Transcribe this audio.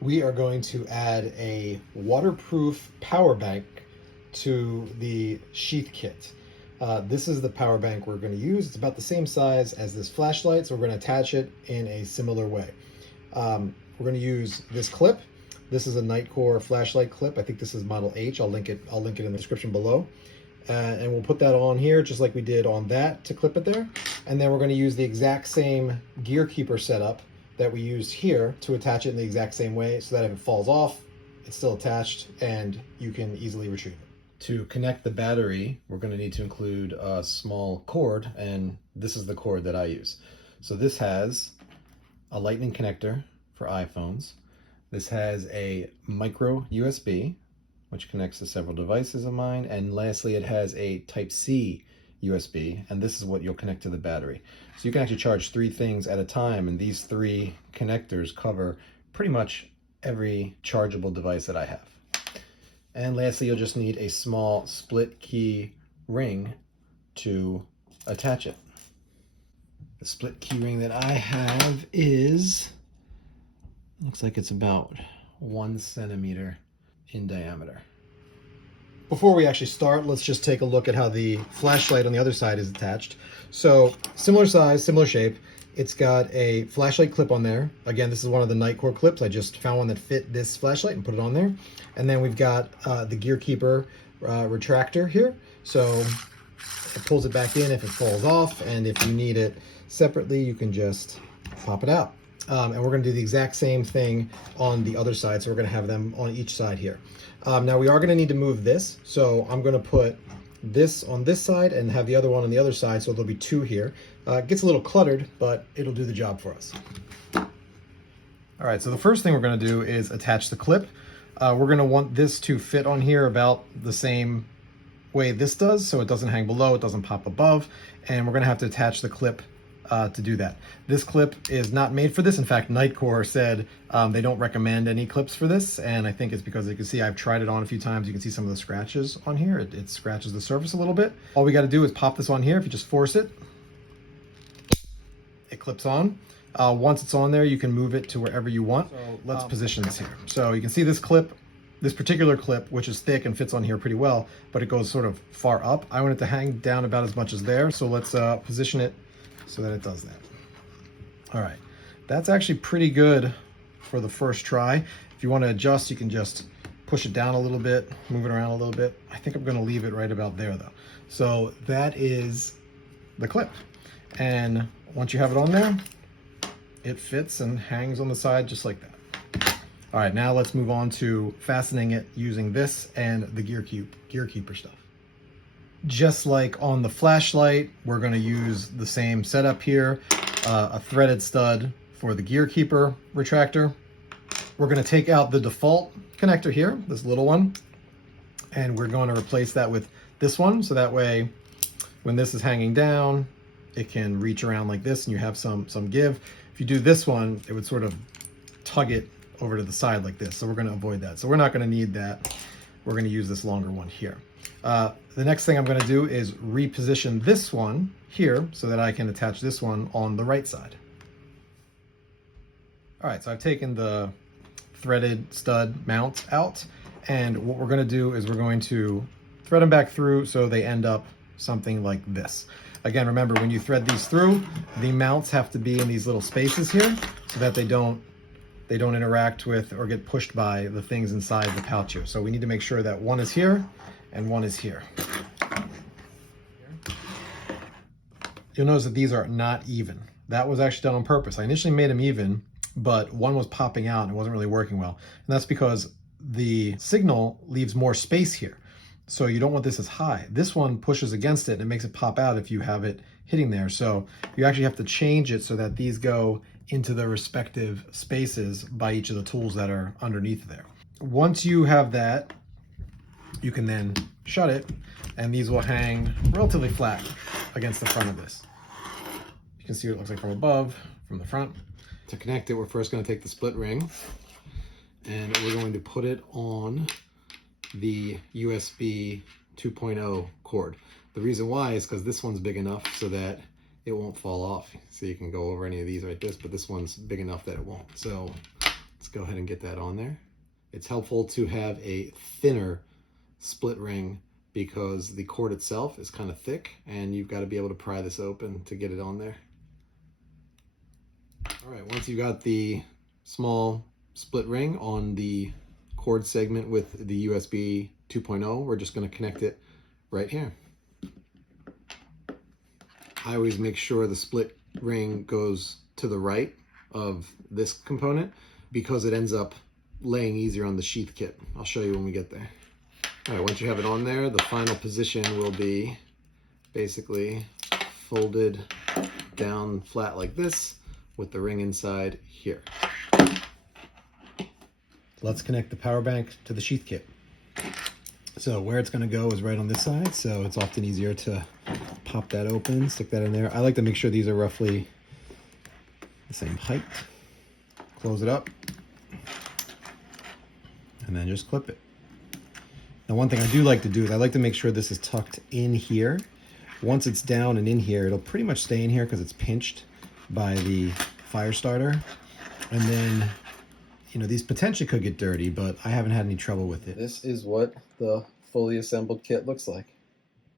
we are going to add a waterproof power bank to the sheath kit. This is the power bank we're going to use. It's about the same size as this flashlight, so we're going to attach it in a similar way. We're going to use this clip. This is a Nitecore flashlight clip. I think this is model H. I'll link it in the description below. And we'll put that on here just like we did on that to clip it there. And then we're going to use the exact same gear keeper setup that we used here to attach it in the exact same way so that if it falls off, it's still attached and you can easily retrieve it. To connect the battery, we're going to need to include a small cord, and this is the cord that I use. So this has a lightning connector for iPhones. This has a micro USB, which connects to several devices of mine. And lastly, it has a Type-C USB, and this is what you'll connect to the battery. So you can actually charge 3 things at a time, and these 3 connectors cover pretty much every chargeable device that I have. And lastly, you'll just need a small split key ring to attach it. The split key ring that I have looks like it's about 1 centimeter in diameter. Before we actually start, let's just take a look at how the flashlight on the other side is attached. So similar size, similar shape. It's got a flashlight clip on there. Again, this is one of the Nitecore clips. I just found one that fit this flashlight and put it on there. And then we've got the gear keeper retractor here. So it pulls it back in if it falls off, and if you need it separately, you can just pop it out. And we're going to do the exact same thing on the other side, so we're going to have them on each side here. Now we are going to need to move this, so I'm going to put this on this side and have the other one on the other side, so there'll be 2 here. It gets a little cluttered, but it'll do the job for us. All right, so the first thing we're going to do is attach the clip. We're going to want this to fit on here about the same way this does, so it doesn't hang below, it doesn't pop above, and we're going to have to attach the clip to do that. This clip is not made for this. In fact, Nitecore said they don't recommend any clips for this, and I think it's because you can see I've tried it on a few times. You can see some of the scratches on here. It scratches the surface a little bit. All we got to do is pop this on here. If you just force it, it clips on. Once it's on there, you can move it to wherever you want. So let's position this here. So you can see this clip, this particular clip, which is thick and fits on here pretty well, but it goes sort of far up. I want it to hang down about as much as there. So let's position it so that it does that. All right, that's actually pretty good for the first try. If you want to adjust, you can just push it down a little bit, move it around a little bit. I think I'm going to leave it right about there though. So that is the clip. And once you have it on there, it fits and hangs on the side just like that. All right, now let's move on to fastening it using this and the gear keeper stuff. Just like on the flashlight, we're going to use the same setup here, a threaded stud for the gear keeper retractor. We're going to take out the default connector here, this little one, and we're going to replace that with this one, so that way when this is hanging down, it can reach around like this and you have some give. If you do this one, it would sort of tug it over to the side like this, so we're going to avoid that. So we're not going to need that. We're going to use this longer one here. The next thing I'm going to do is reposition this one here so that I can attach this one on the right side. All right, so I've taken the threaded stud mount out, and what we're going to do is we're going to thread them back through so they end up something like this. Again, remember, when you thread these through, the mounts have to be in these little spaces here so that they don't interact with or get pushed by the things inside the pouch here. So we need to make sure that one is here and one is here. You'll notice that these are not even. That was actually done on purpose. I initially made them even, but one was popping out and it wasn't really working well. And that's because the signal leaves more space here. So you don't want this as high. This one pushes against it and it makes it pop out if you have it hitting there. So you actually have to change it so that these go into the respective spaces by each of the tools that are underneath there. Once you have that, you can then shut it, and these will hang relatively flat against the front of this. You can see what it looks like from above, from the front. To connect it, we're first going to take the split ring, and we're going to put it on the USB 2.0 cord. The reason why is because this one's big enough so that it won't fall off. So you can go over any of these like this, but this one's big enough that it won't. So Let's go ahead and get that on there. It's helpful to have a thinner split ring because the cord itself is kind of thick and you've got to be able to pry this open to get it on there. All right, once you've got the small split ring on the cord segment with the USB 2.0, we're just going to connect it right here. I always make sure the split ring goes to the right of this component because it ends up laying easier on the sheath kit. I'll show you when we get there. All right, once you have it on there, the final position will be basically folded down flat like this with the ring inside here. Let's connect the power bank to the sheath kit. So where it's going to go is right on this side, so it's often easier to pop that open, stick that in there. I like to make sure these are roughly the same height. Close it up, and then just clip it. Now one thing I do like to do is I like to make sure this is tucked in here. Once it's down and in here, it'll pretty much stay in here because it's pinched by the fire starter. And then, you know, these potentially could get dirty, but I haven't had any trouble with it. This is what the fully assembled kit looks like.